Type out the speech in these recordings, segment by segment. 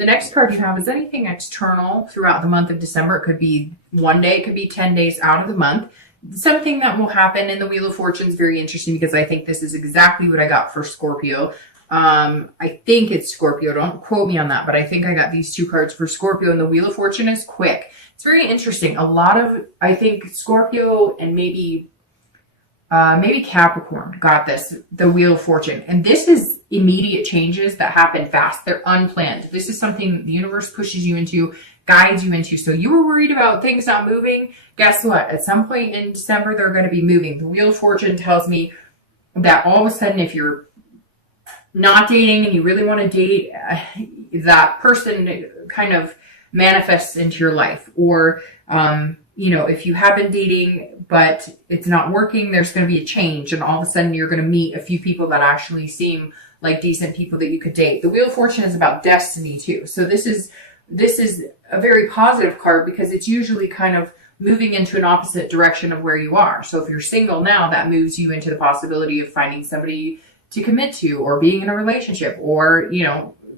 The next card you have is anything external throughout the month of December. It could be one day, it could be 10 days out of the month. Something that will happen in the Wheel of Fortune is very interesting because I think this is exactly what I got for Scorpio. I think it's Scorpio. Don't quote me on that, but I think I got these two cards for Scorpio, and the Wheel of Fortune is quick. It's very interesting. I think Scorpio and maybe Capricorn got this, the Wheel of Fortune. And this is immediate changes that happen fast. They're unplanned. This is something the universe pushes you into, guides you into. So you were worried about things not moving. Guess what? At some point in December, they're going to be moving. The Wheel of Fortune tells me that all of a sudden, if you're not dating and you really want to date, that person kind of manifests into your life. Or, if you have been dating, but it's not working, there's going to be a change. And all of a sudden you're going to meet a few people that actually seem like decent people that you could date. The Wheel of Fortune is about destiny too. So this is a very positive card because it's usually kind of moving into an opposite direction of where you are. So if you're single now, that moves you into the possibility of finding somebody to commit to, or being in a relationship, or,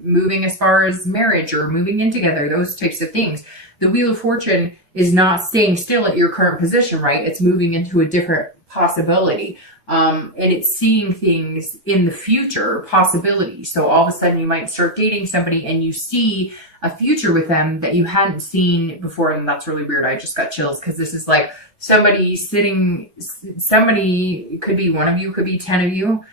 moving as far as marriage or moving in together, those types of things. The Wheel of Fortune is not staying still at your current position, right? It's moving into a different possibility. And it's seeing things in the future, possibilities. So all of a sudden you might start dating somebody and you see a future with them that you hadn't seen before. And that's really weird. I just got chills because this is like somebody could be one of you, could be 10 of you.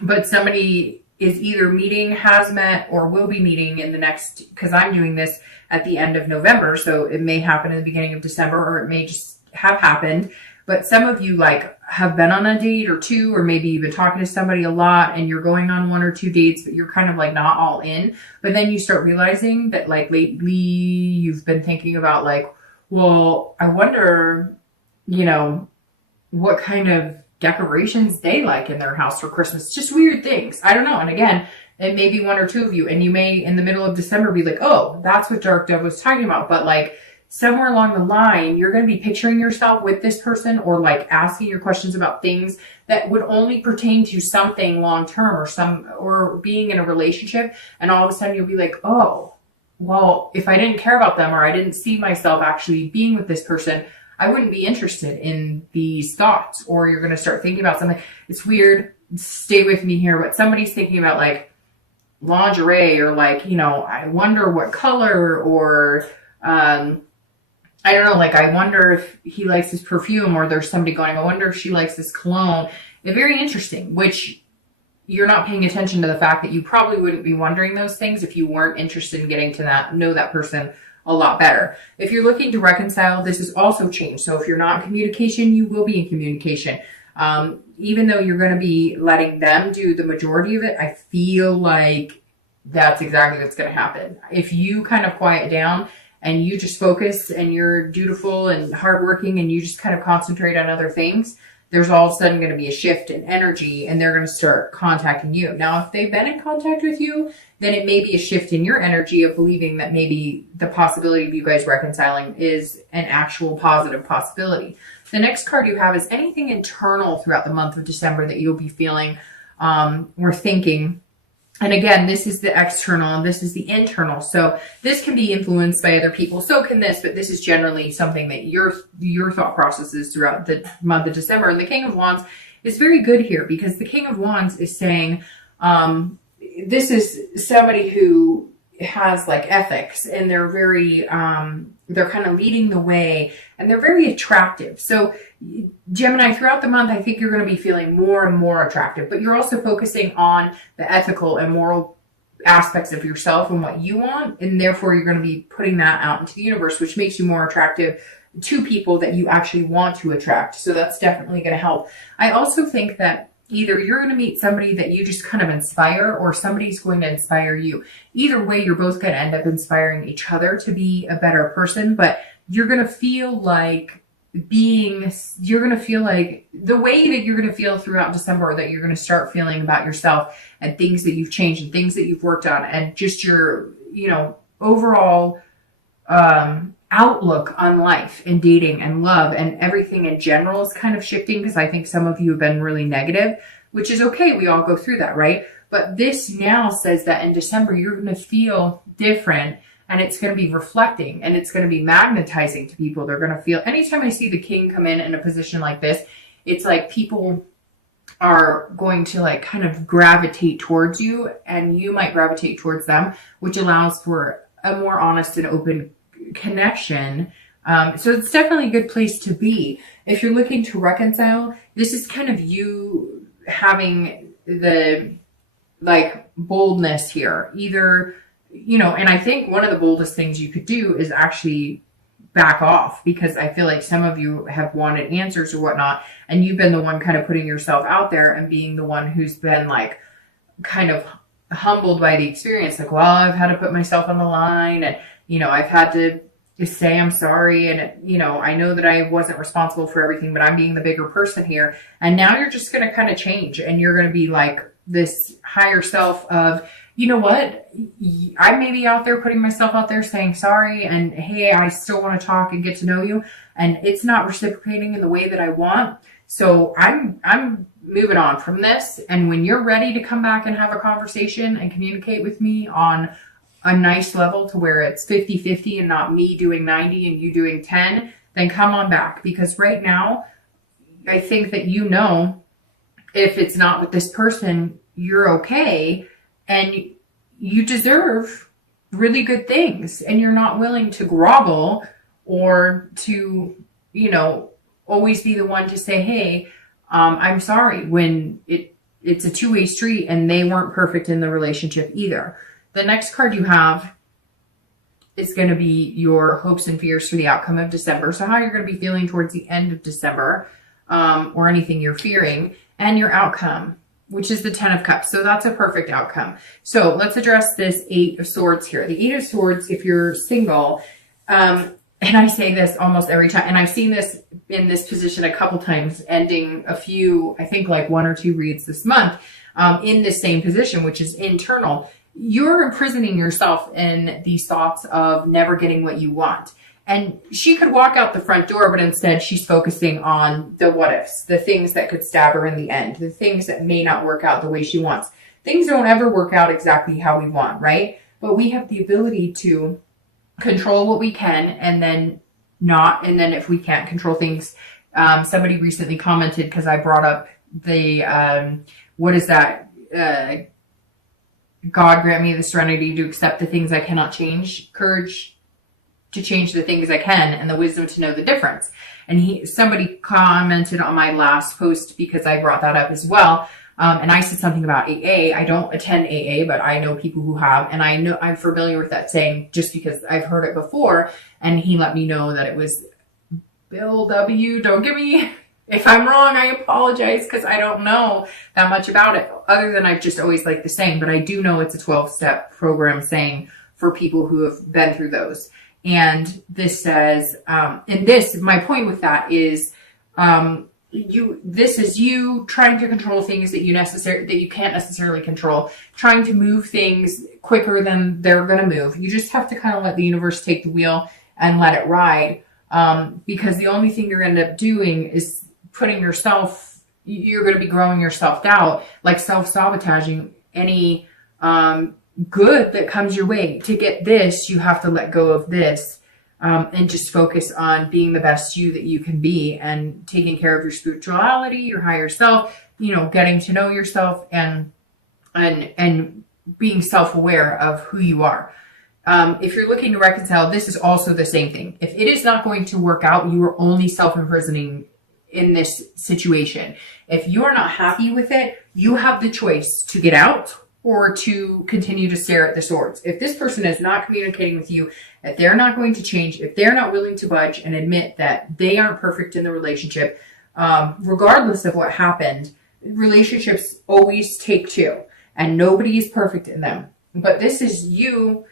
But somebody is either meeting, has met, or will be meeting in the next, because I'm doing this at the end of November. So it may happen in the beginning of December, or it may just have happened. But some of you have been on a date or two, or maybe you've been talking to somebody a lot and you're going on one or two dates, but you're kind of not all in. But then you start realizing that lately you've been thinking about well, I wonder, what kind of decorations they like in their house for Christmas. Just weird things. I don't know. And again, it may be one or two of you, and you may in the middle of December be like, oh, that's what Dark Dove was talking about. But somewhere along the line, you're going to be picturing yourself with this person, or asking your questions about things that would only pertain to something long-term, or being in a relationship. And all of a sudden you'll be like, oh, well, if I didn't care about them, or I didn't see myself actually being with this person, I wouldn't be interested in these thoughts. Or you're going to start thinking about something. It's weird. Stay with me here. But somebody's thinking about lingerie, or I wonder what color, or, I don't know, I wonder if he likes this perfume, or there's somebody going, I wonder if she likes this cologne. It's very interesting, which you're not paying attention to the fact that you probably wouldn't be wondering those things if you weren't interested in getting to know that person a lot better. If you're looking to reconcile, this is also change. So if you're not in communication, you will be in communication. Even though you're going to be letting them do the majority of it, I feel like that's exactly what's going to happen. If you kind of quiet down and you just focus and you're dutiful and hardworking and you just kind of concentrate on other things, there's all of a sudden going to be a shift in energy and they're going to start contacting you. Now, if they've been in contact with you, then it may be a shift in your energy of believing that maybe the possibility of you guys reconciling is an actual positive possibility. The next card you have is anything internal throughout the month of December that you'll be feeling or thinking. And again, this is the external and this is the internal. So this can be influenced by other people. So can this, but this is generally something that your thought processes throughout the month of December. And the King of Wands is very good here because the King of Wands is saying, this is somebody who has ethics, and they're very, they're kind of leading the way, and they're very attractive. So Gemini, throughout the month, I think you're going to be feeling more and more attractive, but you're also focusing on the ethical and moral aspects of yourself and what you want. And therefore you're going to be putting that out into the universe, which makes you more attractive to people that you actually want to attract. So that's definitely going to help. I also think that either you're going to meet somebody that you just kind of inspire, or somebody's going to inspire you. Either way, you're both going to end up inspiring each other to be a better person, but you're going to feel like you're going to feel like the way that you're going to feel throughout December, that you're going to start feeling about yourself and things that you've changed and things that you've worked on, and just your, overall, outlook on life and dating and love and everything in general is kind of shifting, because I think some of you have been really negative, which is okay. We all go through that, right? But this now says that in December, you're going to feel different, and it's going to be reflecting, and it's going to be magnetizing to people. They're going to feel, anytime I see the king come in a position like this, it's like people are going to like kind of gravitate towards you, and you might gravitate towards them, which allows for a more honest and open connection. So it's definitely a good place to be. If you're looking to reconcile, this is kind of you having the like boldness here. Either, you know, and I think one of the boldest things you could do is actually back off, because I feel like some of you have wanted answers or whatnot, and you've been the one kind of putting yourself out there and being the one who's been like kind of humbled by the experience. Like, well, I've had to put myself on the line, and, you know, I've had to say I'm sorry, and, you know, I know that I wasn't responsible for everything, but I'm being the bigger person here. And now you're just going to kind of change, and you're going to be like this higher self of, you know what, I may be out there putting myself out there saying sorry, and hey, I still want to talk and get to know you, and it's not reciprocating in the way that I want. So I'm moving on from this. And when you're ready to come back and have a conversation and communicate with me on a nice level to where it's 50-50 and not me doing 90 and you doing 10, then come on back. Because right now, I think that, you know, if it's not with this person, you're okay. And you deserve really good things, and you're not willing to grovel or to, you know, always be the one to say, hey, I'm sorry, when it's a two-way street and they weren't perfect in the relationship either. The next card you have is going to be your hopes and fears for the outcome of December. So how you're going to be feeling towards the end of December, or anything you're fearing, and your outcome, which is the 10 of Cups. So that's a perfect outcome. So let's address this 8 of Swords here. The 8 of Swords, if you're single, and I say this almost every time, and I've seen this in this position a couple times, ending a few, I think like 1 or 2 reads this month, in this same position, which is internal. You're imprisoning yourself in these thoughts of never getting what you want. And she could walk out the front door, but instead she's focusing on the what ifs, the things that could stab her in the end, the things that may not work out the way she wants. Things don't ever work out exactly how we want, right? But we have the ability to control what we can, and then not. And then if we can't control things, somebody recently commented, because I brought up the, what is that? God grant me the serenity to accept the things I cannot change, courage to change the things I can, and the wisdom to know the difference. And somebody commented on my last post, because I brought that up as well. And I said something about AA. I don't attend AA, but I know people who have, and I know I'm familiar with that saying just because I've heard it before. And he let me know that it was Bill W. Don't give me, if I'm wrong, I apologize, because I don't know that much about it, other than I've just always liked the saying. But I do know it's a 12-step program saying for people who have been through those. And this says, and this, my point with that is, this is you trying to control things that you can't necessarily control, trying to move things quicker than they're going to move. You just have to kind of let the universe take the wheel and let it ride. Because the only thing you're going to end up doing is you're going to be growing your self-doubt, like self-sabotaging any, good that comes your way. To get this, you have to let go of this, and just focus on being the best you that you can be, and taking care of your spirituality, your higher self, you know, getting to know yourself, and being self-aware of who you are. If you're looking to reconcile, this is also the same thing. If it is not going to work out, you are only self-imprisoning in this situation. If you are not happy with it, you have the choice to get out or to continue to stare at the swords. If this person is not communicating with you, if they're not going to change, if they're not willing to budge and admit that they aren't perfect in the relationship, regardless of what happened, relationships always take 2, and nobody is perfect in them. But this is you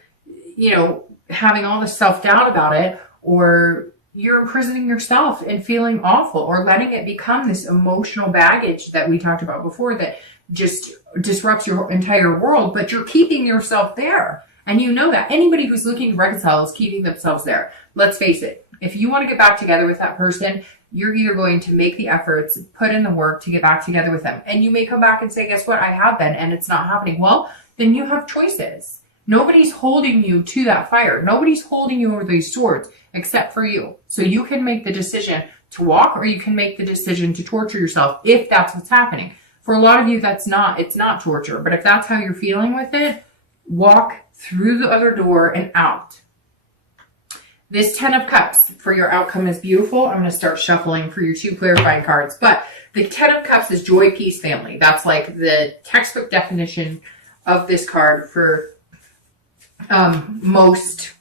know, having all this self-doubt about it, or you're imprisoning yourself and feeling awful, or letting it become this emotional baggage that we talked about before that just disrupts your entire world, but you're keeping yourself there. And you know that. Anybody who's looking to reconcile is keeping themselves there. Let's face it. If you want to get back together with that person, you're either going to make the efforts, put in the work to get back together with them. And you may come back and say, guess what? I have been, and it's not happening. Well, then you have choices. Nobody's holding you to that fire. Nobody's holding you over these swords except for you. So you can make the decision to walk, or you can make the decision to torture yourself if that's what's happening. For a lot of you, it's not torture. But if that's how you're feeling with it, walk through the other door and out. This 10 of Cups for your outcome is beautiful. I'm going to start shuffling for your 2 clarifying cards. But the 10 of Cups is joy, peace, family. That's like the textbook definition of this card for most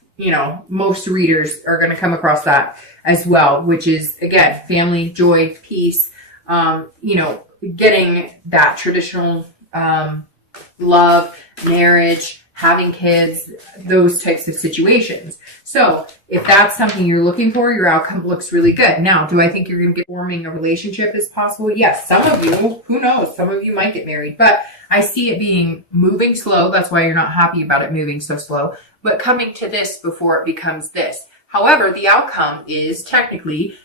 readers are going to come across that as well, which is, again, family, joy, peace, getting that traditional love, marriage, having kids, those types of situations. So if that's something you're looking for, your outcome looks really good. Now, do I think you're going to get forming a relationship is possible? Yes. Some of you, who knows? Some of you might get married, but I see it being moving slow. That's why you're not happy about it moving so slow, but coming to this before it becomes this. However, the outcome is technically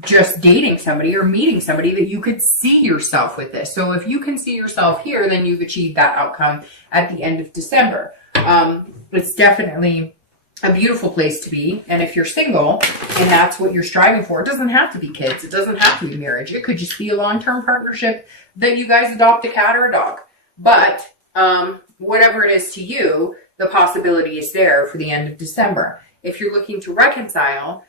just dating somebody or meeting somebody that you could see yourself with this. So if you can see yourself here, then you've achieved that outcome at the end of December. It's definitely a beautiful place to be. And if you're single and that's what you're striving for, it doesn't have to be kids. It doesn't have to be marriage. It could just be a long-term partnership that you guys adopt a cat or a dog. But whatever it is to you, the possibility is there for the end of December. If you're looking to reconcile,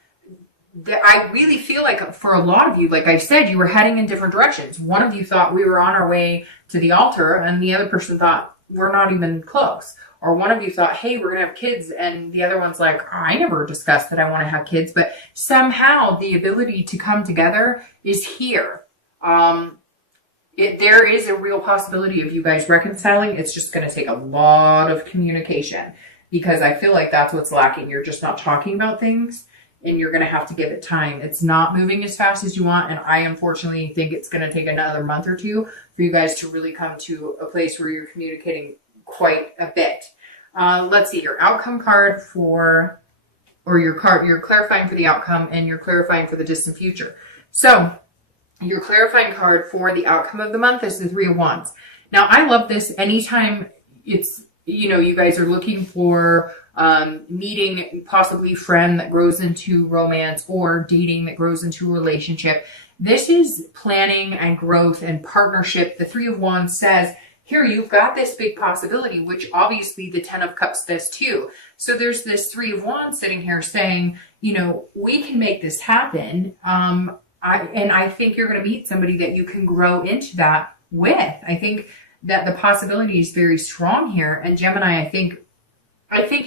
I really feel like for a lot of you, like I said, you were heading in different directions. One of you thought we were on our way to the altar, and the other person thought we're not even close. Or one of you thought, hey, we're going to have kids, and the other one's like, I never discussed that I want to have kids. But somehow the ability to come together is here. There is a real possibility of you guys reconciling. It's just going to take a lot of communication, because I feel like that's what's lacking. You're just not talking about things, and you're going to have to give it time. It's not moving as fast as you want, and I unfortunately think it's going to take another month or two for you guys to really come to a place where you're communicating quite a bit. Let's see, your outcome card you're clarifying for the outcome, and you're clarifying for the distant future. So your clarifying card for the outcome of the month is the 3 of Wands. Now, I love this anytime it's, you guys are looking for meeting possibly a friend that grows into romance, or dating that grows into a relationship. This is planning and growth and partnership. The 3 of Wands says, here, you've got this big possibility, which obviously the 10 of Cups does too. So there's this 3 of Wands sitting here saying, we can make this happen. I think you're going to meet somebody that you can grow into that with. I think that the possibility is very strong here. And Gemini, I think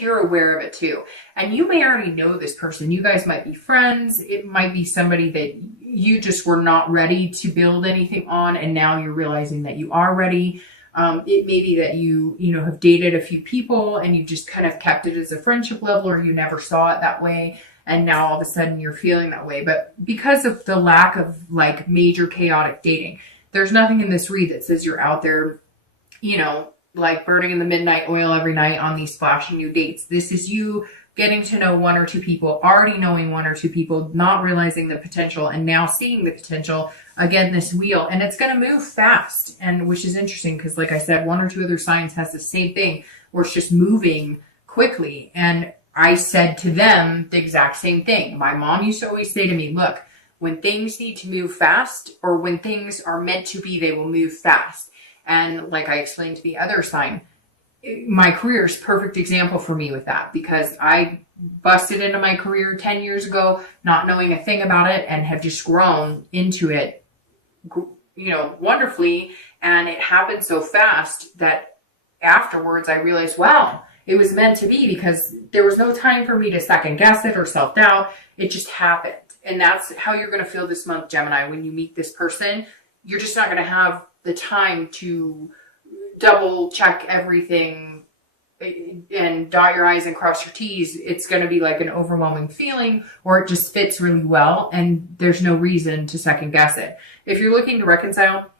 you're aware of it too. And you may already know this person. You guys might be friends. It might be somebody that you just were not ready to build anything on, and now you're realizing that you are ready. It may be that you have dated a few people and you just kind of kept it as a friendship level, or you never saw it that way, and now all of a sudden you're feeling that way. But because of the lack of like major chaotic dating, there's nothing in this read that says you're out there, like burning in the midnight oil every night on these flashy new dates. This is you getting to know 1 or 2 people, already knowing 1 or 2 people, not realizing the potential, and now seeing the potential. Again, this wheel, and it's going to move fast, and which is interesting because, like I said, 1 or 2 other signs has the same thing, where it's just moving quickly. And I said to them the exact same thing. My mom used to always say to me, look, when things need to move fast, or when things are meant to be, they will move fast. And like I explained to the other sign, my career is a perfect example for me with that, because I busted into my career 10 years ago, not knowing a thing about it, and have just grown into it, wonderfully. And it happened so fast that afterwards I realized, wow, it was meant to be, because there was no time for me to second guess it or self-doubt. It just happened. And that's how you're going to feel this month, Gemini, when you meet this person. You're just not going to have the time to double check everything and dot your I's and cross your T's. It's going to be like an overwhelming feeling, or it just fits really well, and there's no reason to second guess it. If you're looking to reconcile,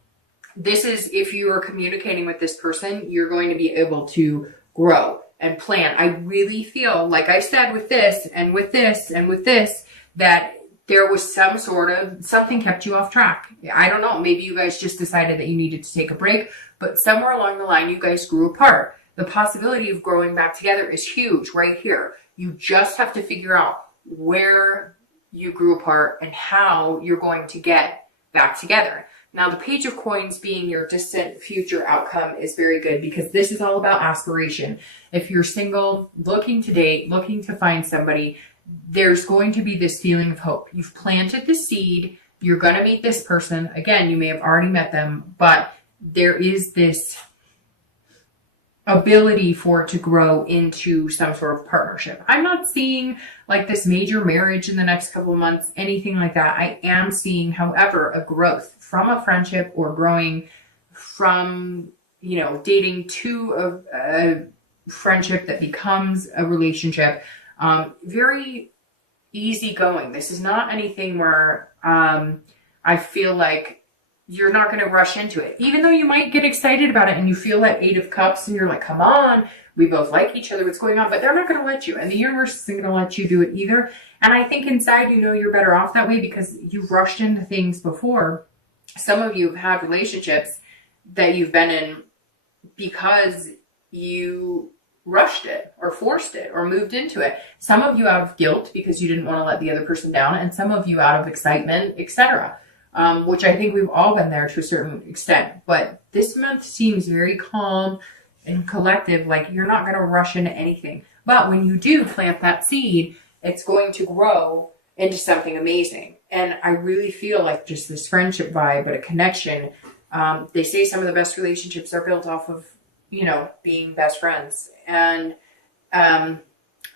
this is, if you are communicating with this person, you're going to be able to grow and plan. I really feel, like I said, with this and with this and with this, that there was something kept you off track. I don't know. Maybe you guys just decided that you needed to take a break, but somewhere along the line, you guys grew apart. The possibility of growing back together is huge right here. You just have to figure out where you grew apart and how you're going to get back together. Now, the Page of Coins being your distant future outcome is very good because this is all about aspiration. If you're single, looking to date, looking to find somebody, there's going to be this feeling of hope. You've planted the seed. You're going to meet this person. Again, you may have already met them, but there is this ability for it to grow into some sort of partnership. I'm not seeing like this major marriage in the next couple of months, anything like that. I am seeing, however, a growth from a friendship or growing from, dating to a friendship that becomes a relationship. Very easygoing. This is not anything where I feel like you're not going to rush into it. Even though you might get excited about it and you feel that 8 of Cups and you're like, come on, we both like each other, what's going on? But they're not going to let you. And the universe isn't going to let you do it either. And I think inside, you're better off that way because you've rushed into things before. Some of you have had relationships that you've been in because you rushed it or forced it or moved into it. Some of you out of guilt because you didn't want to let the other person down, and some of you out of excitement, etc. Which I think we've all been there to a certain extent. But this month seems very calm and collective, like you're not going to rush into anything. But when you do plant that seed, it's going to grow into something amazing. And I really feel like just this friendship vibe, but a connection. They say some of the best relationships are built off of, being best friends. And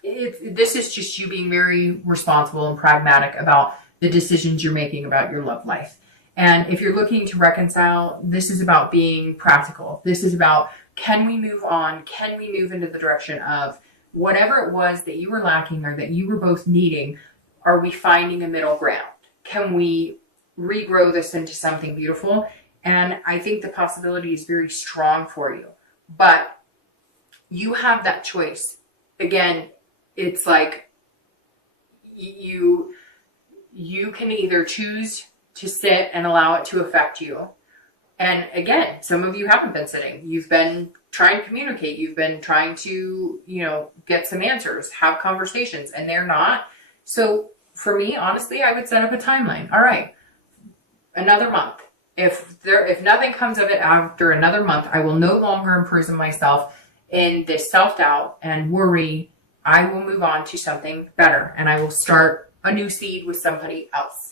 this is just you being very responsible and pragmatic about the decisions you're making about your love life. And if you're looking to reconcile, this is about being practical. This is about, can we move on? Can we move into the direction of whatever it was that you were lacking or that you were both needing? Are we finding a middle ground? Can we regrow this into something beautiful? And I think the possibility is very strong for you. But you have that choice. Again, it's like you can either choose to sit and allow it to affect you. And again, some of you haven't been sitting. You've been trying to communicate. You've been trying to, get some answers, have conversations, and they're not. So for me, honestly, I would set up a timeline. All right, another month. If nothing comes of it after another month, I will no longer imprison myself in this self-doubt and worry. I will move on to something better, and I will start a new seed with somebody else.